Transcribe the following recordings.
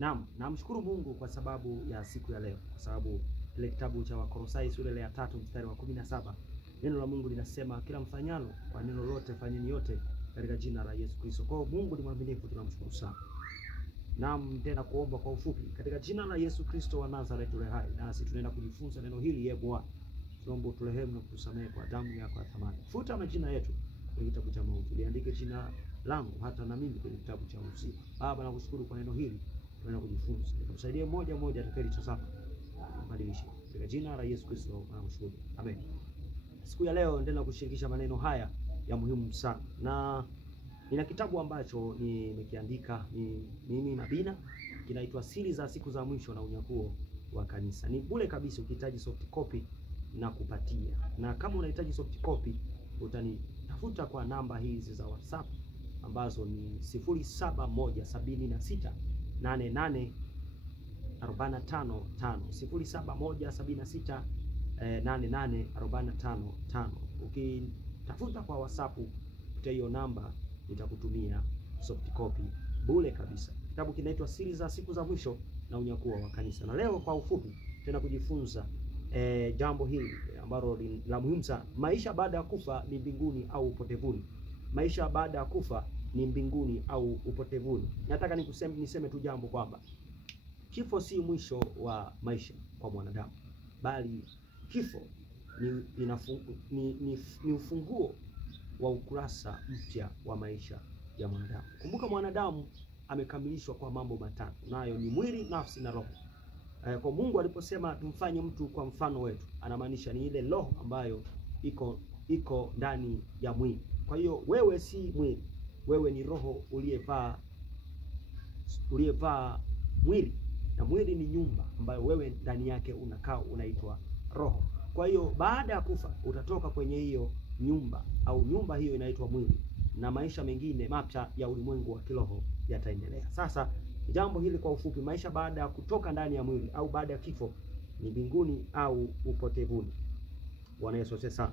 Naam, namshukuru Mungu kwa sababu ya siku ya leo, kwa sababu ile kitabu cha Wakolosai sura ya 3 mstari wa 17, neno la Mungu linasema kila mfanyalo kwa neno lote fanyeni yote katika jina la Yesu Kristo. Kwa hiyo Mungu ni mwaminifu, tunamshukuru sana. Naam, tena kuomba kwa ufupi katika jina la Yesu Kristo wa Nazareth ule hai, nasi tunaenda kujifunza neno hili. Ye Bwana, tuombe uturehemu na kutusamehe kwa damu yako ya thamani. Futa majina yetu kwenye kitabu cha mauti, liandike jina langu hata na mimi kwenye kitabu cha uzima. Baba, nakushukuru kwa neno hili tunaenda kujifunza. Tusaidie mmoja mmoja atakayelichosoma kubadilisha. Katika jina la Yesu Kristo nakushukuru. Amen. Siku ya leo ndio kushirikisha maneno haya ya muhimu sana. Na nina kitabu ambacho nimekiandika mimi na Bina, kinaitwa Siri za Siku za Mwisho na Unyakuo wa Kanisa. Ni bure kabisa, ukihitaji soft copy na kupatia. Na kama unahitaji soft copy utanitafuta kwa namba hizi za WhatsApp ambazo ni 0717688455, 0717688455. Ukitafuta kwa WhatsApp kupitia hiyo namba nitakutumia soft copy bure kabisa. Kitabu kinaitwa Siri za Siku za Mwisho na Unyakuo wa Kanisa. Na leo kwa ufupi tena kujifunza jambo hili ambalo la muhimu sana. Maisha baada ya kufa ni mbinguni au upotevuni. Maisha baada ya kufa ni mbinguni au upotevuni. Nataka niseme tu jambo kwamba kifo si mwisho wa maisha kwa mwanadamu, bali kifo ni ufunguo wa ukurasa mpya wa maisha ya mwanadamu. Kumbuka, mwanadamu amekamilishwa kwa mambo matatu, nayo ni mwili, nafsi na roho. Kwa Mungu aliposema tumfanye mtu kwa mfano wetu, anamaanisha ni ile roho ambayo iko ndani ya mwili. Kwa hiyo wewe si mwili, wewe ni roho uliyevaa mwili, na mwili ni nyumba ambayo wewe ndani yake unakaa, unaitwa roho. Kwa hiyo baada ya kufa utatoka kwenye hiyo nyumba, au nyumba hiyo inaitwa mwili, na maisha mengine mapya ya ulimwengu wa kiroho yataendelea. Sasa jambo hili kwa ufupi, maisha baada ya kutoka ndani ya mwili au baada ya kifo ni mbinguni au upotevuni. Bwana Yesu asifiwe sana.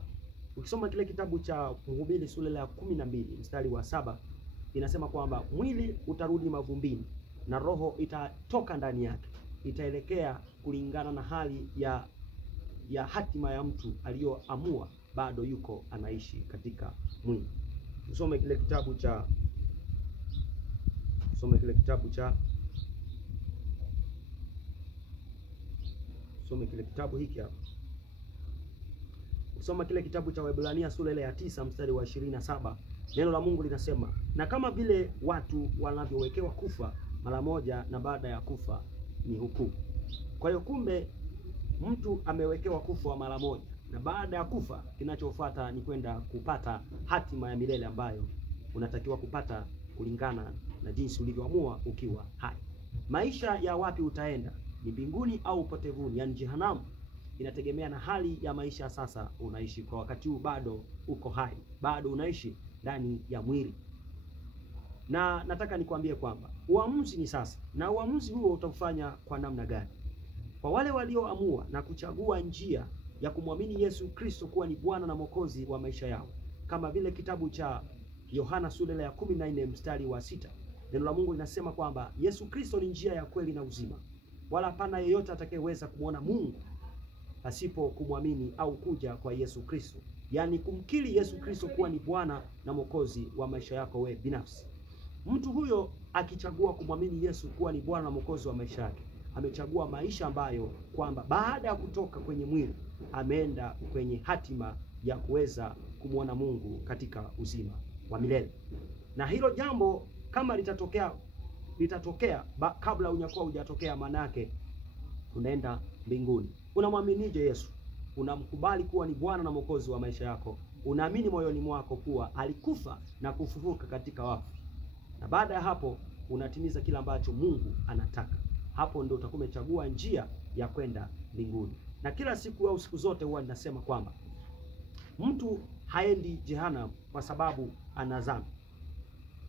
Ukisoma kile kitabu cha Mhubiri sura ya 12 mstari wa 7, inasema kwamba mwili utarudi mavumbini na roho itatoka ndani yake, itaelekea kulingana na hali ya hatima ya mtu aliyoamua bado yuko anaishi katika mwili. Usome kile kitabu hiki hapa. Usoma kile kitabu cha Waebrania sura ya 9 mstari wa 27. Neno la Mungu linasema, na kama vile watu wanavyowekewa kufa mara moja, na baada ya kufa ni hukumu. Kwa hiyo kumbe mtu amewekewa kufa mara moja, na baada ya kufa kinachofuata ni kwenda kupata hatima ya milele ambayo unatakiwa kupata kulingana na jinsi ulivyoamua ukiwa hai. Maisha ya wapi utaenda, ni mbinguni au upotevuni, yani jehanamu, inategemea na hali ya maisha sasa unaishi kwa wakati huu. Bado uko hai, bado unaishi ndani ya mwili. Na nataka nikwambie kwamba uamuzi ni sasa, na uamuzi huo utafanya kwa namna gani? Kwa wale walioamua na kuchagua njia ya kumwamini Yesu Kristo kuwa ni Bwana na Mwokozi wa maisha yao, kama vile kitabu cha Yohana sura ya 14 mstari wa 6, neno la Mungu linasema kwamba Yesu Kristo ni njia ya kweli na uzima, wala hapana yeyote atakayeweza kumwona Mungu pasipo kumwamini au kuja kwa Yesu Kristo, yaani kumkiri Yesu Kristo kuwa ni Bwana na Mwokozi wa maisha yako wewe binafsi. Mtu huyo akichagua kumwamini Yesu kuwa ni Bwana na Mwokozi wa maisha yake, amechagua maisha ambayo kwamba baada ya kutoka kwenye mwili ameenda kwenye hatima ya kuweza kumwona Mungu katika uzima wa milele. Na hilo jambo kama litatokea kabla unyakuo hujatokea, manake unaenda mbinguni. Unamwaminije Yesu? Unamkubali kuwa ni Bwana na Mwokozi wa maisha yako? Unaamini moyoni mwako kuwa alikufa na kufufuka katika wafu, na baada ya hapo unatimiza kila ambacho Mungu anataka? Hapo ndio utakuwa umechagua njia ya kwenda mbinguni. Na kila siku au siku zote huwa ninasema kwamba mtu haendi jehanamu kwa sababu ana dhambi,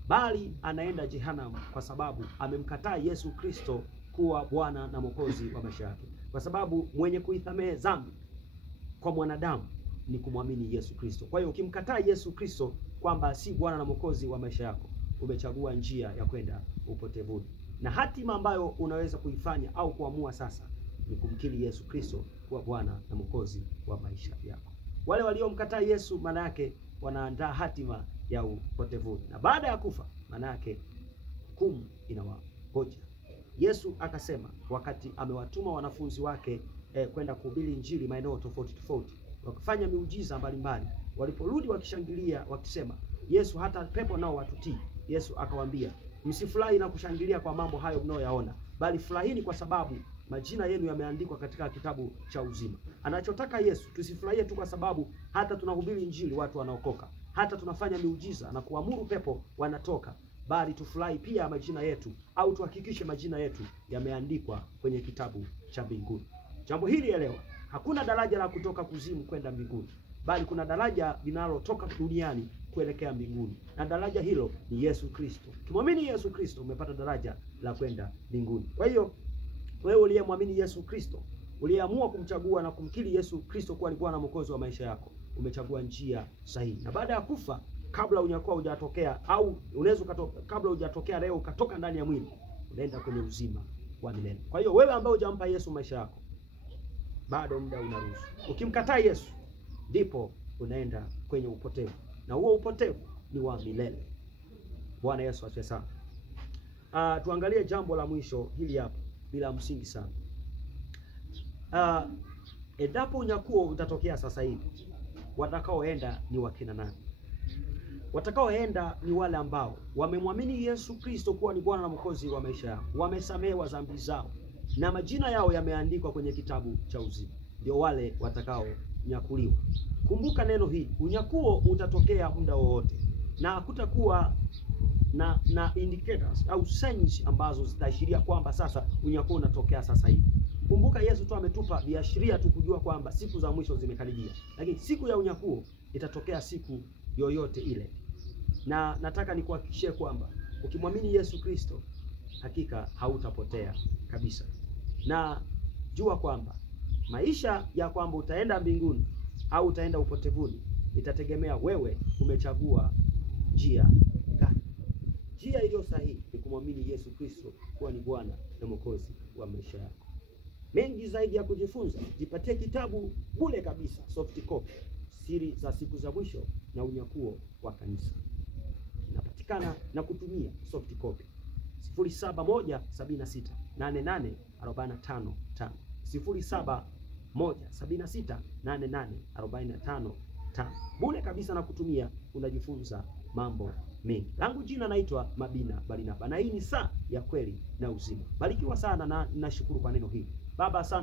bali anaenda jehanamu kwa sababu amemkataa Yesu Kristo kuwa Bwana na Mwokozi wa maisha yake. Kwa sababu mwenye kuithamee dhambi kwa mwanadamu ni kumwamini Yesu Kristo. Kwa hiyo ukimkataa Yesu Kristo kwamba si Bwana na Mwokozi wa maisha yako, umechagua njia ya kwenda upotevuni. Na hatima ambayo unaweza kuifanya au kuamua sasa ni kumkiri Yesu Kristo kuwa Bwana na Mwokozi wa maisha yako. Wale waliomkataa Yesu, maana yake wanaandaa hatima ya upotevuni, na baada ya kufa maana yake hukumu inawangoja. Yesu akasema wakati amewatuma wanafunzi wake kwenda kuhubiri Injili maeneo tofauti tofauti, wakifanya miujiza mbalimbali, waliporudi wakishangilia wakisema, Yesu, hata pepo nao watutii. Yesu akawaambia, msifurahi na kushangilia kwa mambo hayo mnayoyaona, bali furahini kwa sababu majina yenu yameandikwa katika kitabu cha uzima. Anachotaka Yesu, tusifurahie tu kwa sababu hata tunahubiri Injili watu wanaokoka, hata tunafanya miujiza na kuamuru pepo wanatoka, bali tufurahi pia majina yetu, au tuhakikishe majina yetu yameandikwa kwenye kitabu cha mbinguni. Jambo hili elewa, hakuna daraja la kutoka kuzimu kwenda mbinguni, bali kuna daraja linalotoka duniani kuelekea mbinguni, na daraja hilo ni Yesu Kristo. Ukimwamini Yesu Kristo umepata daraja la kwenda mbinguni. Kwa hiyo wewe uliyemwamini Yesu Kristo, uliyeamua kumchagua na kumkiri Yesu Kristo kuwa ni Bwana na Mwokozi wa maisha yako, umechagua njia sahihi. Na baada ya kufa, kabla unyakuwa hujatokea, au unaweza kabla hujatokea leo ukatoka ndani ya mwili, unaenda kwenye uzima wa milele. Kwa hiyo wewe ambaye hujampa Yesu maisha yako, bado muda unaruhusu. Ukimkataa Yesu, ndipo unaenda kwenye upotevu, na huo upotevu ni wa milele. Bwana Yesu asifiwe sana. Tuangalie jambo la mwisho hili hapa, bila msingi sana. Endapo unyakuo utatokea sasa hivi, watakaoenda ni wakina nani? Watakaoenda ni wale ambao wamemwamini Yesu Kristo kuwa ni Bwana na Mwokozi wa maisha yao, wamesamehewa dhambi zao na majina yao yameandikwa kwenye kitabu cha uzima. Ndio wale watakaonyakuliwa. Kumbuka neno hili, unyakuo utatokea muda wowote, na hakutakuwa na indicators au signs ambazo zitaashiria kwamba sasa unyakuo unatokea sasa hivi. Kumbuka Yesu tu ametupa viashiria tu kujua kwamba siku za mwisho zimekaribia, lakini siku ya unyakuo itatokea siku yoyote ile. Na nataka nikuhakikishie kwamba ukimwamini Yesu Kristo, hakika hautapotea kabisa. Na jua kwamba maisha ya kwamba utaenda mbinguni au utaenda upotevuni itategemea wewe umechagua njia gani. Njia iliyo sahihi ni kumwamini Yesu Kristo kuwa ni Bwana na Mwokozi wa maisha yako. Mengi zaidi ya kujifunza, jipatie kitabu bure kabisa, soft copy, Siri za Siku za Mwisho na Unyakuo wa Kanisa. Inapatikana na kutumia soft copy 0717688455 0717688455 bure kabisa na kutumia. Unajifunza mambo mengi. Langu jina naitwa Mabina Barnaba, na hii ni Saa ya Kweli na Uzima. Barikiwa sana na nashukuru kwa neno hili. Baba, asante.